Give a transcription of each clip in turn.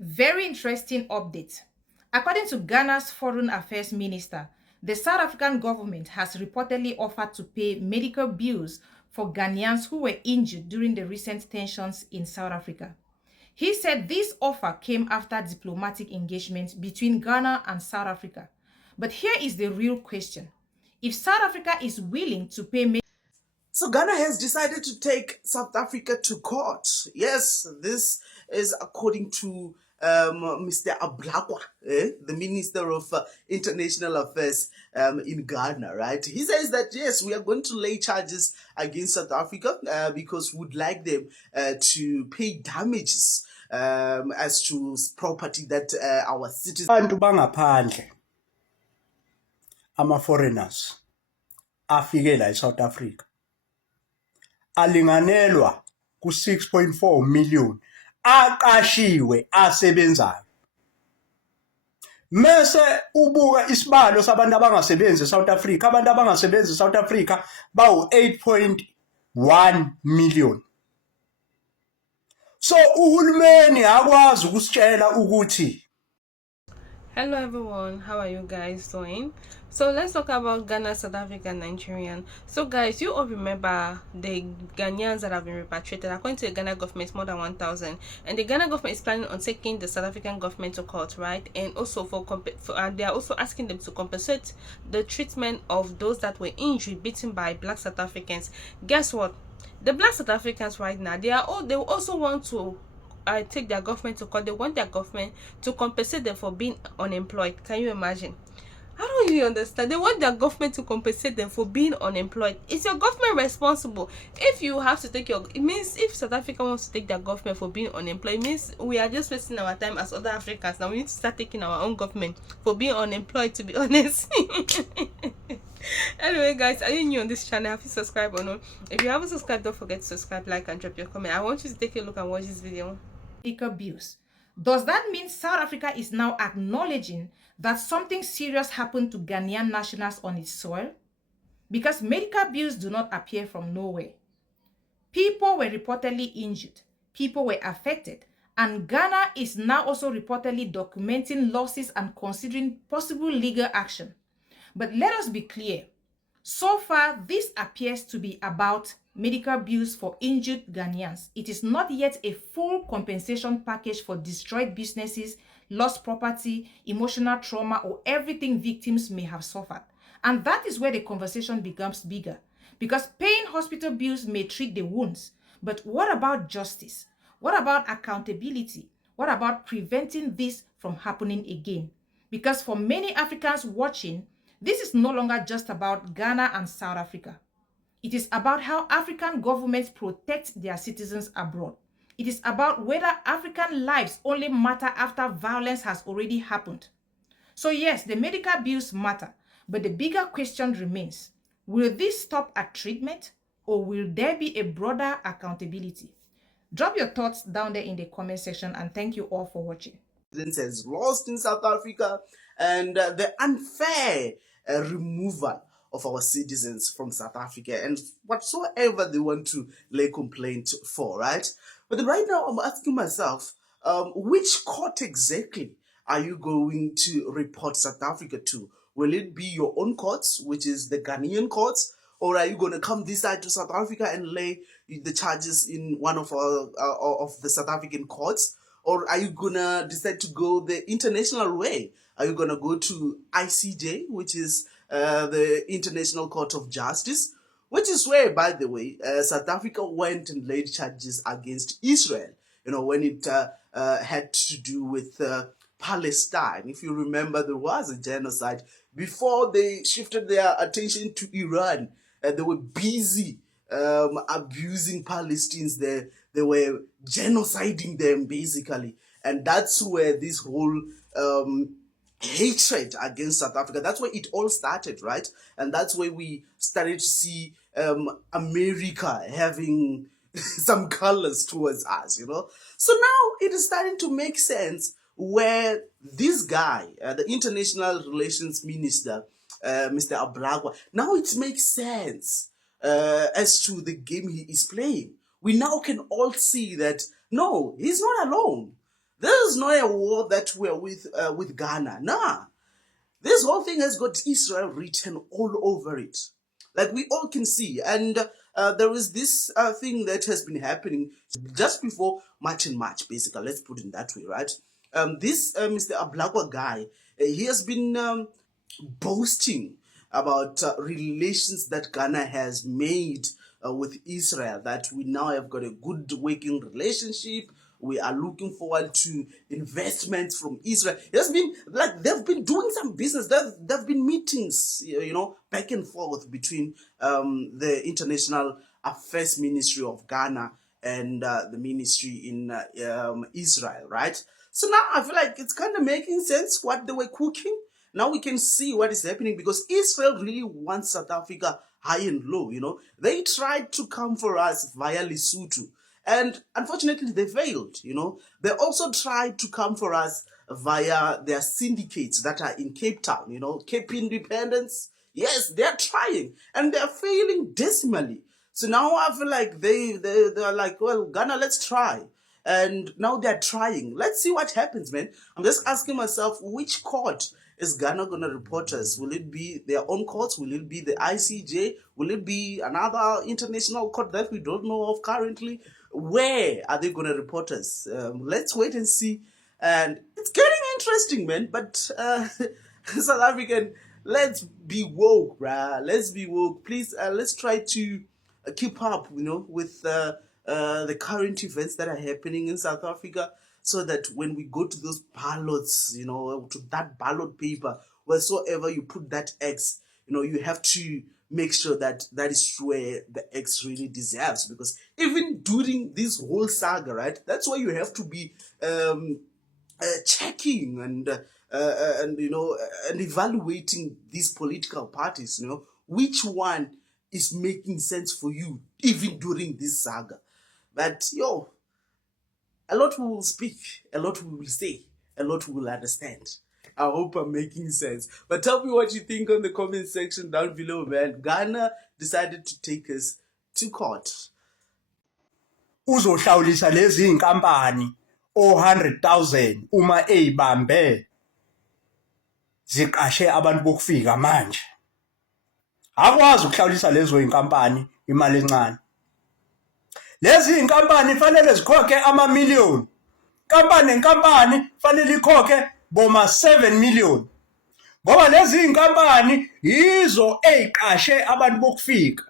Very interesting update. According to Ghana's Foreign Affairs Minister, the South African government has reportedly offered to pay medical bills for Ghanaians who were injured during the recent tensions in South Africa. He said this offer came after diplomatic engagement between Ghana and South Africa. But here is the real question. If South Africa is willing to pay... So Ghana has decided to take South Africa to court. Yes, this is according to Mr. Ablakwa, the Minister of International Affairs in Ghana, right? He says that, yes, we are going to lay charges against South Africa because we'd like them to pay damages as to property that our citizens... Abantu bangaphandle ama-foreigners afike la eSouth Africa alinganelwa ku-6.4 million aqashiwe asebenzayo. Mese ubuka isibalo sabantu abangasebenzi eSouth Africa, abantu abangasebenzi eSouth Africa bawu-8.1 million. So uhulumeni akwazi ukusitshela ukuthi... Hello everyone, how are you guys doing? So let's talk about Ghana, South Africa, and Nigerian. So guys, you all remember the Ghanaians that have been repatriated. According to the Ghana government, more than 1,000, and the Ghana government is planning on taking the South African government to court, right? And also and they are also asking them to compensate the treatment of those that were injured, beaten by Black South Africans. Guess what? The Black South Africans right now, they will also want to take their government to court. They want their government to compensate them for being unemployed. Can you imagine? I don't really understand. They want their government to compensate them for being unemployed. Is your government responsible? If you have to take it means if South Africa wants to take their government for being unemployed, it means we are just wasting our time as other Africans. Now we need to start taking our own government for being unemployed, to be honest. Anyway guys, are you new on this channel? Have you subscribed or not? If you haven't subscribed, don't forget to subscribe, like, and drop your comment. I want you to take a look and watch this video. Abuse. Does that mean South Africa is now acknowledging that something serious happened to Ghanaian nationals on its soil? Because medical bills do not appear from nowhere. People were reportedly injured, people were affected, and Ghana is now also reportedly documenting losses and considering possible legal action. But let us be clear, so far this appears to be about medical bills for injured Ghanaians. It is not yet a full compensation package for destroyed businesses, lost property, emotional trauma, or everything victims may have suffered. And that is where the conversation becomes bigger. Because paying hospital bills may treat the wounds. But what about justice? What about accountability? What about preventing this from happening again? Because for many Africans watching, this is no longer just about Ghana and South Africa. It is about how African governments protect their citizens abroad. It is about whether African lives only matter after violence has already happened. So yes, the medical bills matter, but the bigger question remains, will this stop at treatment or will there be a broader accountability? Drop your thoughts down there in the comment section, and thank you all for watching. Has lost in South Africa, and the unfair removal of our citizens from South Africa and whatsoever they want to lay complaint for, right? But right now I'm asking myself, which court exactly are you going to report South Africa to? Will it be your own courts, which is the Ghanaian courts, or are you going to come this side to South Africa and lay the charges in one of the South African courts? Or are you going to decide to go the international way? Are you going to go to ICJ, which is the International Court of Justice, which is where, by the way, South Africa went and laid charges against Israel, when it had to do with Palestine. If you remember, there was a genocide. Before they shifted their attention to Iran, they were busy abusing Palestinians. They were genociding them, basically. And that's where this whole hatred against South Africa, that's where it all started, right? And that's where we started to see America having some colors towards us, So now it is starting to make sense where this guy, the International Relations Minister, Mr. Ablakwa, now it makes sense as to the game he is playing. We now can all see that, no, he's not alone. There is no a war that we're with Ghana. Nah. This whole thing has got Israel written all over it. Like we all can see. And there is this thing that has been happening just before March and March, basically. Let's put it that way, right? This Mr. Ablakwa guy, he has been boasting about relations that Ghana has made with Israel, that we now have got a good working relationship. We are looking forward to investments from Israel. It has been like they've been doing some business. There've been meetings, back and forth between the International Affairs Ministry of Ghana and the ministry in Israel, right? So now I feel like it's kind of making sense what they were cooking. Now we can see what is happening because Israel really wants South Africa high and low, They tried to come for us via Lesotho. And unfortunately, they failed, They also tried to come for us via their syndicates that are in Cape Town, Cape Independence. Yes, they're trying and they're failing dismally. So now I feel like they're like, well, Ghana, let's try. And now they're trying. Let's see what happens, man. I'm just asking myself, which court is Ghana going to report us? Will it be their own courts? Will it be the ICJ? Will it be another international court that we don't know of currently? Where are they going to report us? Let's wait and see. And it's getting interesting, man. But South African, let's be woke, bruh. Let's be woke. Please, let's try to keep up, with the current events that are happening in South Africa, so that when we go to those ballots, to that ballot paper, wheresoever you put that X, you have to make sure that that is where the X really deserves. Because even during this whole saga, right, that's why you have to be checking and evaluating these political parties, which one is making sense for you, even during this saga. But, a lot we will speak, a lot we will say, a lot we will understand. I hope I'm making sense. But tell me what you think on the comment section down below, man. Ghana decided to take us to court. Uzohlawulisa lezi inkampani o100,000 uma eyibambe ziqashe abantu bokufika manje. Akwazi ukuhlawulisa lezo inkampani imali encane. Lezi inkampani fanele zikhokhe ama-million. Nenkampani fanele ikhokhe boma 7 million. Ngoba lezi inkampani yizo eziqashe abantu bokufika.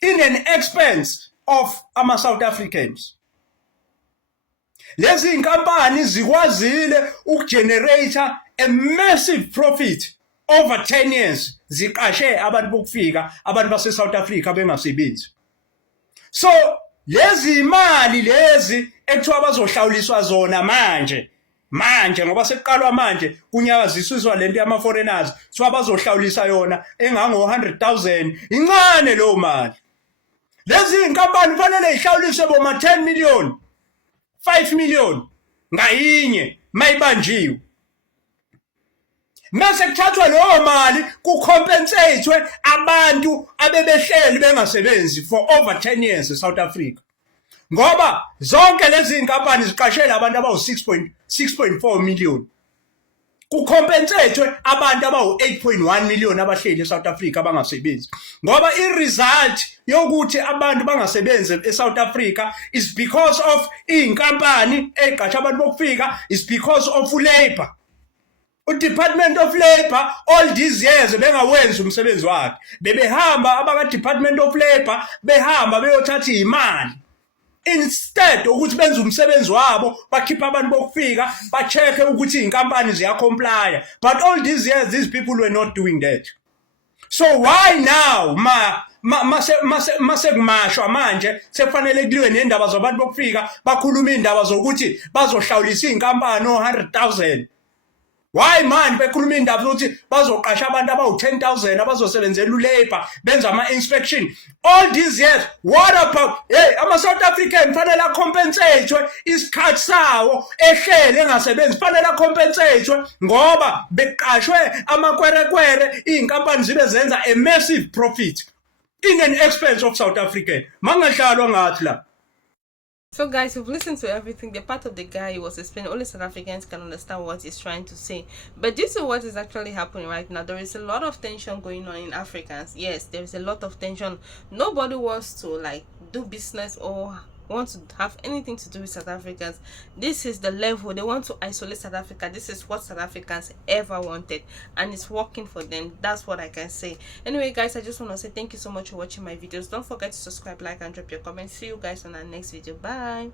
In an expense of ama-South Africans. Lezi inkampani zikwazile ukugenerate a massive profit over 10 years. Ziqashe abantu bokufika, abantu base-South Africa bengasebenzi. So, lezi imali lezi ekuthiwa bazohlawuliswa zona manje ngoba sekuqalwa manje kunyakaziswa lento yama-foreigners kuthiwa bazohlawulisa yona engango-100,000 incane leyo mali. Lezi inkampani fanele zihlawuliswe boma 10 million, 5 million ngayinye mayibanjiwe. Mase kuthathwa leyo mali kucompensate abantu abebehleli bengasebenzi for over 10 years eSouth Africa. Ngoba zonke lezi inkampani ziqashela abantu abawu6.4 million. Kucompensate abantu abawu8.1 million abahleli eSouth Africa abangasebenzi. Ngoba iresult yokuthi abantu bangasebenzi eSouth Africa is because of inkampani eqasha abantu bokufika, is because of labor. Department of Labor all these years bengawenzi umsebenzi wakhe. Bebehamba abaka Department of Labor behamba beyothatha imali. Instead ukuthi benze umsebenzi wabo bakhipha abantu bokufika ba-check ukuthi inkampani ziyacomply. But all these years these people were not doing that. So why now mase kumashwa manje sekufanele kuliwe nendaba zabantu bokufika bakhuluma indaba zokuthi bazohlawulisa inkampani o100,000? Why man bekhuluma indaba ukuthi bazoqasha abantu abawu10,000 abazosebenzela ulabor benza ama-inspection all these years? What about ama-South African fanele compensate isikhathi sawo ehlele engasebenzi, fanele compensate ngoba beqashwe amakwerekwere inkampani zibe zenza a massive profit in an expense of South African. Mangahlalwa ngathi la So guys, you've listened to everything. The part of the guy was explaining, only South Africans can understand what he's trying to say. But due to what is actually happening right now, there is a lot of tension going on in Africans. Yes, there is a lot of tension. Nobody wants to like do business or want to have anything to do with South Africans. This is the level they want to isolate South Africa. This is what South Africans ever wanted, and it's working for them. That's what I can say. Anyway guys, I just want to say thank you so much for watching my videos. Don't forget to subscribe, like, and drop your comments. See you guys on our next video. Bye.